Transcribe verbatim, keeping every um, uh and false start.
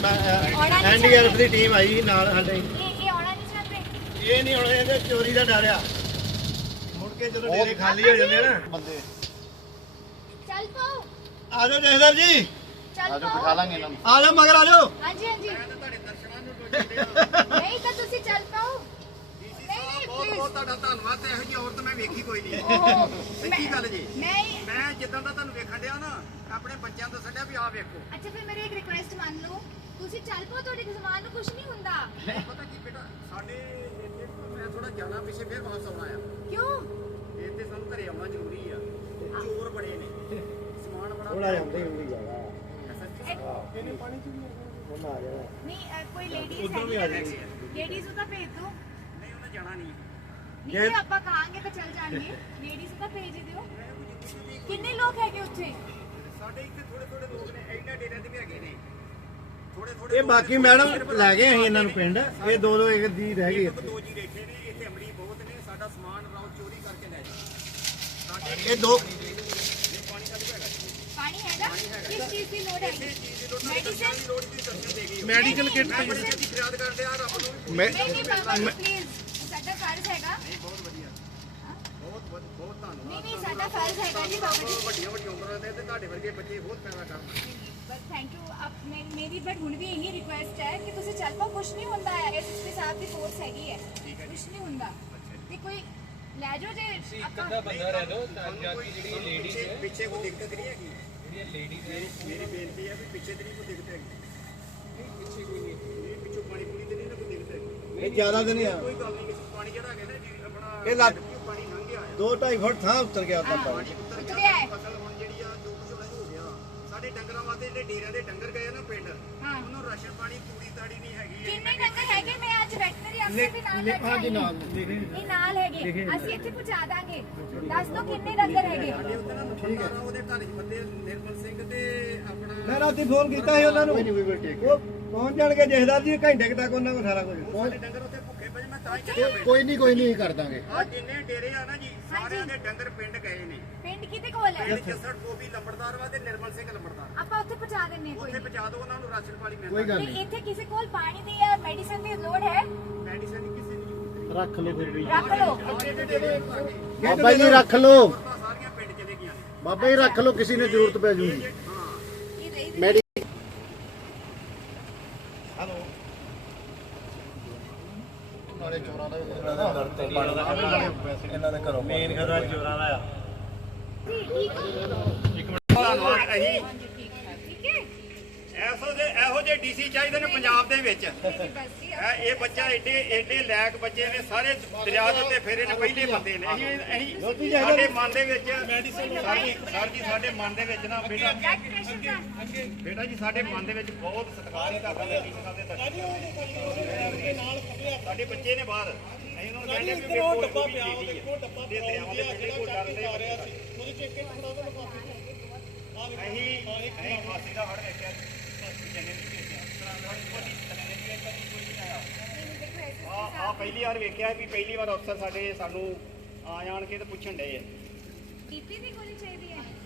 NDRF ਦੀ team ਆਈ ਨਾਲ ਸਾਡੇ। ਇਹ ਇਹ ਆਉਣਾ ਨਹੀਂ ਚਾਹਤੇ। ਇਹ ਨਹੀਂ ਹੁਣ ਇਹਦੇ ਚੋਰੀ ਦਾ ਡਰ ਆ। ਮੁੜ ਕੇ ਜਦੋਂ ਡੇਰੇ ਖਾਲੀ ਹੋ ਜਾਂਦੇ ਨਾ ਬੰਦੇ। ਚੱਲ ਪਾਓ। ਆ ਜਾਓ ਜਹਦਰ ਜੀ। ਚੱਲ ਪਾਓ। ਬਿਠਾ ਲਾਂਗੇ ਇਹਨਾਂ ਨੂੰ। ਆ ਜਾਓ ਮਗਰ ਆ ਜਾਓ। ਹਾਂਜੀ ਹਾਂਜੀ। ਤੁਹਾਡੇ ਦਰਸ਼ਨਾਂ ਨੂੰ ਨਹੀਂ ਤਾਂ ਤੁਸੀਂ ਚੱਲ ਪਾਓ। ਬਹੁਤ ਬਹੁਤ ਤੁਹਾਡਾ ਧੰਨਵਾਦ ਤੇ ਇਹੋ ਜਿਹੀ ਔਰਤ ਮੈਂ ਵੇਖੀ ਕੋਈ ਨਹੀਂ। ਸੱਚੀ ਗੱਲ ਜੀ। ਮੈਂ ਮੈਂ ਜਿੱਦਾਂ ਦਾ ਤੁਹਾਨੂੰ ਵੇਖਣ ਡਿਆ ਨਾ ਆਪਣੇ ਬੱਚਿਆਂ ਤੋਂ ਛੱਡਿਆ ਵੀ ਆਹ ਵੇਖੋ। ਅੱਛਾ ਫਿਰ ਮੇਰੀ ਇੱਕ ਰਿਕੁਐਸਟ ਮੰਨ ਲਓ, ਤੁਸੀਂ ਚੱਲ ਪਾਓ, ਤੁਹਾਡੇ ਸਮਾਨ ਨੂੰ ਕੁਝ ਨਹੀਂ ਹੁੰਦਾ। ਪਤਾ ਕੀ ਬੇਟਾ ਸਾਡੇ ਇੱਥੇ ਮੈਂ ਥੋੜਾ ਜਾਣਾ ਪਿੱਛੇ ਫਿਰ ਵਾਪਸ ਆਉਣਾ ਆ। ਕਿਉਂ? ਇੱਥੇ ਸਾਨੂੰ ਘਰੇ ਆਉਣਾ ਜ਼ਰੂਰੀ ਆ। ਚੋਰ ਬੜੇ ਨੇ, ਸਮਾਨ ਬੜਾ ਥੋੜਾ ਜਾਂਦੇ ਹੁੰਦੀ ਜਾਗਾ। ਇਹਨੇ ਪਾਣੀ ਚ ਉਹਨਾਂ ਆ ਜਾਣਾ। ਨਹੀਂ ਅ, ਕੋਈ ਲੇਡੀਜ਼ ਉੱਧਰ ਵੀ ਆ ਜਾਣੀ। ਲੇਡੀਜ਼ ਨੂੰ ਤਾਂ ਭੇਜ ਦਿਓ। ਨਹੀਂ ਉਹਨੇ ਜਾਣਾ ਨਹੀਂ। ਨਹੀਂ ਜੇ ਆਪਾਂ ਕਹਾਂਗੇ ਤਾਂ ਚੱਲ ਜਾਣਗੇ। ਲੇਡੀਜ਼ ਨੂੰ ਤਾਂ ਭੇਜ ਹੀ ਦਿਓ। ਕਿੰਨੇ ਲੋਕ ਹੈਗੇ ਉੱਥੇ? ਸਾਡੇ ਇੱਥੇ ਥੋੜੇ ਥੋੜੇ ਲੋਕ ਨੇ, ਇਹਨਾਂ ਡੇਰਿਆਂ ਤੇ ਵੀ ਹੈਗੇ ਨੇ ਥੋੜੇ ਥੋੜੇ। ਇਹ ਬਾਕੀ ਮੈਡਮ ਲੈ ਗਏ ਅਸੀਂ ਇਹਨਾਂ ਨੂੰ ਪਿੰਡ। ਇਹ ਦੋ ਦੋ ਇੱਕ ਦੀ ਰਹਿ ਗਈ ਇੱਥੇ। ਦੋ ਜੀ ਬੈਠੇ ਨੇ ਇੱਥੇ, ਅਮਲੀ ਬਹੁਤ ਨੇ। ਸਾਡਾ ਸਮਾਨ ਰਾਉ ਚੋਰੀ ਕਰਕੇ ਲੈ ਜਾਂਦੇ ਸਾਡੇ। ਇਹ ਦੋ ਪਾਣੀ ਕੱਢ ਹੈਗਾ ਪਾਣੀ ਹੈਗਾ? ਕਿਸ ਚੀਜ਼ ਦੀ ਲੋੜ ਹੈਗੀ? ਮੈਡੀਸਨ ਦੀ ਲੋੜ ਦੀ ਦਰਸ਼ਨ ਦੇ ਗਈ। ਮੈਡੀਕਲ ਕਿੱਟ ਮੈਂ ਬੜੀ ਛੇਤੀ ਫਰਿਆਦ ਕਰਦੇ ਆ ਰੱਬ ਨੂੰ। ਮੈਂ ਨਹੀਂ ਨਹੀਂ ਬਾਬਾ ਜੀ ਪਲੀਜ਼, ਸਾਡਾ ਫਰਜ਼ ਹੈਗਾ। ਨਹੀਂ ਬਹੁਤ ਵਧੀਆ, ਬਹੁਤ ਬਹੁਤ ਬਹੁਤ ਧੰਨਵਾਦ। ਨਹੀਂ ਨਹੀਂ ਸਾਡਾ ਫਰਜ਼ ਹੈਗਾ ਜੀ ਬਾਬਾ ਜੀ। ਵੱਡੀਆਂ ਵੱਡੀਆਂ ਉਮਰਾਂ ਦੇ ਤੇ ਤੁਹਾਡੇ ਵਰਗੇ ਬੱਚੇ ਬਹੁਤ ਪੈਦਾ ਕਰਨ। ਬਸ ਥੈਂਕ ਯੂ। ਆਪ ਮੇਰੀ ਬਟ ਹੁਣ ਵੀ ਇਹੀ ਰਿਕੁਐਸਟ ਹੈ ਕਿ ਤੁਸੀਂ ਚੱਲ ਪਾਓ। ਕੁਝ ਨਹੀਂ ਹੁੰਦਾ ਹੈ, ਇਸ ਦੇ ਸਾਥ ਦੀ ਫੋਰਸ ਹੈਗੀ ਹੈ। ਕੁਝ ਨਹੀਂ ਹੁੰਦਾ ਤੇ ਕੋਈ ਲੈ ਜਾਓ ਜੇ ਆਪਾਂ ਬੰਦਾ ਰਹਿ ਦੋ ਤਾਂ ਜਾਤੀ ਜਿਹੜੀ ਲੇਡੀਜ਼ ਹੈ ਪਿੱਛੇ ਕੋਈ ਦਿੱਕਤ ਨਹੀਂ ਹੈਗੀ। ਜਿਹੜੀਆਂ ਲੇਡੀਜ਼ ਹੈ ਮੇਰੀ ਬੇਨਤੀ ਹੈ ਵੀ ਪਿੱਛੇ ਤੇ ਨਹੀਂ ਕੋਈ ਦਿੱਕਤ ਹੈਗੀ। ਪਿੱਛੇ ਕੋਈ ਨਹੀਂ, ਇਹ ਪਿੱਛੋਂ ਪਾਣੀ ਪੂਰੀ ਤੇ ਨਹੀਂ ਨਾ ਕੋਈ ਦਿੱਕਤ ਹੈਗੀ। ਇਹ ਜ਼ਿਆਦਾ ਦਿਨ ਆ। ਕੋਈ ਗੱਲ ਨਹੀਂ, ਕਿਸੇ ਪਾਣੀ ਜਿਹੜਾ ਹੈਗਾ ਨਾ ਜੀ ਆਪਣਾ ਇਹ ਲੱਗ ਪਾਣੀ ਲੰਘ ਗਿਆ ਆ। ਦੋ ਢਾਈ ਫੁੱਟ ਥਾਂ ਉੱਤਰ ਗਿਆ ਤਾਂ ਪਾਣੀ। ਪਾਣੀ ਉੱਤਰ ਉੱਤਰ ਗਿਆ। ਗਿਆ ਹੈ। ਫਸਲ ਹੁਣ ਜਿਹੜੀ ਆ ਜੋ ਕੁਝ ਹੋਣਾ ਹੋ ਗਿਆ। ਸਾਡੇ ਡੰਗਰਾਂ ਵਾਸਤੇ ਜਿਹੜੇ ਡੇਰਿਆਂ ਦੇ ਡੰਗਰ ਗਏ ਨਾ ਪਿੰਡ, ਹਾਂ ਉਹਨੂੰ ਰਾਸ਼ਨ ਪਾਣੀ ਤੂੜੀ ਤਾੜੀ ਨਹੀਂ ਹੈਗੀ। ਕਿੰਨੇ ਡੰਗਰ ਹੈਗੇ? ਮੈਂ ਅੱਜ ਵੈਟਰਨਰੀ ਅਫਸਰ ਵੀ ਨਾਲ ਲੈ ਕੇ ਆਈ ਹਾਂ। ਇਹ ਨਾਲ ਹੈਗੇ, ਅਸੀਂ ਇੱਥੇ ਪਹੁੰਚਾ ਦਾਂਗੇ। ਦੱਸ ਦੋ ਕਿੰਨੇ ਡੰਗਰ ਹੈਗੇ? ਠੀਕ ਹੈ। ਉਹਦੇ ਘਰ ਚ ਬੰਦੇ ਨਿਰਮਲ ਸਿੰਘ ਤੇ ਆਪਣਾ ਮੈਂ ਰਾਤੀ ਫੋਨ ਕੀਤਾ ਸੀ ਉਹਨਾਂ ਨੂੰ। ਉਹ ਪਹੁੰਚ ਜਾਣਗੇ ਜਹਦਰ ਜੀ ਘੰਟੇ ਕੁ ਤੱਕ ਉਹਨਾਂ ਕੋਲ ਸਾਰਾ ਕੁਝ। ਸਾਡੇ ਡੰਗਰ ਉੱਥੇ ਭੁੱਖੇ ਪਏ, ਮੈਂ ਤਾਂ ਹੀ ਚੱਲਿਆ ਪਿੰਡ। ਕੋਈ ਨਹੀਂ ਕੋਈ ਨਹੀਂ ਕਰ ਦਾਂਗੇ। ਆ ਜਿੰਨੇ ਡੇਰੇ ਆ ਨਾ ਜੀ, ਸਾਰਿਆਂ ਦੇ ਡੰਗਰ ਪਿੰਡ ਗਏ ਨੇ। ਪਿੰਡ ਕਿਤੇ ਕੋਲ ਹੈ? ਪਿੰਡ ਜੱਸੜ ਗੋਬੀ ਲੰਬੜਦਾਰ ਵਾ ਤੇ ਨਿਰਮਲ ਸਿੰਘ ਲੰਬੜਦਾਰ। ਆਪਾਂ ਉੱਥੇ ਪਹੁੰਚਾ ਦਿੰਨੇ ਕੋਈ ਉੱਥੇ ਪਹੁੰਚਾ ਦਿਓ, ਉਹਨਾਂ ਨੂੰ ਰਾਸ਼ਨ ਪਾਣੀ ਕੋਈ ਮਿਲਦਾ। ਗੱਲ ਤੇ ਨਹੀਂ। ਇੱਥੇ ਕਿਸੇ ਕੋਲ ਪਾਣੀ ਦੀ ਜਾਂ ਮੈਡੀਸਨ ਦੀ ਲੋੜ ਹੈ? ਮੈਡੀਸਨ ਦੀ ਕਿਸੇ ਦੀ ਜ਼ਰੂਰਤ ਨਹੀਂ। ਰੱਖ ਲਓ ਫਿਰ ਵੀ। ਰੱਖ ਲਓ। ਅੱਗੇ ਦੇ ਡੇਰੇ ਬਾਬਾ ਜੀ ਰੱਖ ਲਓ। ਔਰਤਾਂ ਸਾਰੀਆਂ ਪਿੰਡ ਚਲੇ ਗਈਆਂ ਨੇ। ਬਾਬਾ ਜੀ ਰੱਖ ਲਓ, ਕਿਸੇ ਨੂੰ ਜ਼ਰੂਰਤ ਪੈ ਜੂਗੀ। ਹਾਂ ਇਹ ਰਹੀ ਮੈਡੀ ਹਲੋ ਨਾਲੇ ਚੋਰਾਂ ਦਾ ਇਹਨਾਂ ਦੇ ਘਰੋਂ ਮੇਨ ਖਤਰਾ ਚੋਰਾਂ ਦਾ ਆ। ਜੀ ਠੀਕ ਹੋ? ਧੰਨਵਾਦ। ਅਸੀਂ ਹਾਂਜੀ ਠੀਕ ਹੈ ਠੀਕ ਹੈ ਐਸੋ ਦੇ ਇਹੋ ਜਿਹੇ ਡੀਸੀ ਚਾਹੀਦੇ ਨੇ ਪੰਜਾਬ ਦੇ ਵਿੱਚ। ਜੀ ਬਸ ਜੀ ਇਹ ਇਹ ਬੱਚਾ ਏਡੇ ਏਡੇ ਲਾਇਕ ਬੱਚੇ ਨੇ, ਸਾਰੇ ਦਰਿਆ ਦੇ ਉੱਤੇ ਫੇਰੇ ਨੇ, ਪਹਿਲੇ ਬੰਦੇ ਨੇ। ਅਸੀਂ ਅਸੀਂ ਸਾਡੇ ਮਨ ਦੇ ਵਿੱਚ ਸਰ ਜੀ ਸਰ ਜੀ ਸਾਡੇ ਮਨ ਦੇ ਵਿੱਚ ਨਾ ਬੇਟਾ ਬਲੱਡ ਪ੍ਰੈਸ਼ਰ ਦਾ ਬੇਟਾ ਜੀ ਸਾਡੇ ਮਨ ਦੇ ਵਿੱਚ ਬਹੁਤ ਸਤਿਕਾਰ ਹੈ ਤੁਹਾਡਾ ਡੀਸੀ ਸਾਹਿਬ ਦੇ ਦਰਸ਼ਨ। ਸਾਡੇ ਬੱਚੇ ਨੇ ਬਾਹਰ, ਅਸੀਂ ਉਹਨਾਂ ਨੂੰ ਕਹਿੰਦੇ ਵੀ ਵੇਖੋ ਡੱਬਾ ਪਿਆ ਉਹ ਦੇਖੋ ਡੱਬਾ ਪਿਆ ਉਹਦੇ ਪਿੱਛੇ ਕੋਈ ਡਰਦੇ ਆ ਰਿਹਾ ਸੀ ਉਹਦੇ ਚ ਇੱਕ ਥੋੜਾ ਜਿਹਾ ਲਿਫਾਫੇ ਅਸੀਂ ਅਸੀਂ ਫਾਸੀ ਦਾ ਹੜ ਵੇਖਿਆ ਜੰਨੇ ਵੀ ਭੇਜਿਆ ਆ ਆ ਪਹਿਲੀ ਵਾਰ ਵੇਖਿਆ ਵੀ ਪਹਿਲੀ ਵਾਰ ਅਫਸਰ ਸਾਡੇ ਸਾਨੂੰ ਆ ਜਾਣ ਕੇ ਤੇ ਪੁੱਛਣ ਡਏ ਆ। ਬੀਪੀ ਦੀ ਗੋਲੀ ਚਾਹੀਦੀ ਹੈ?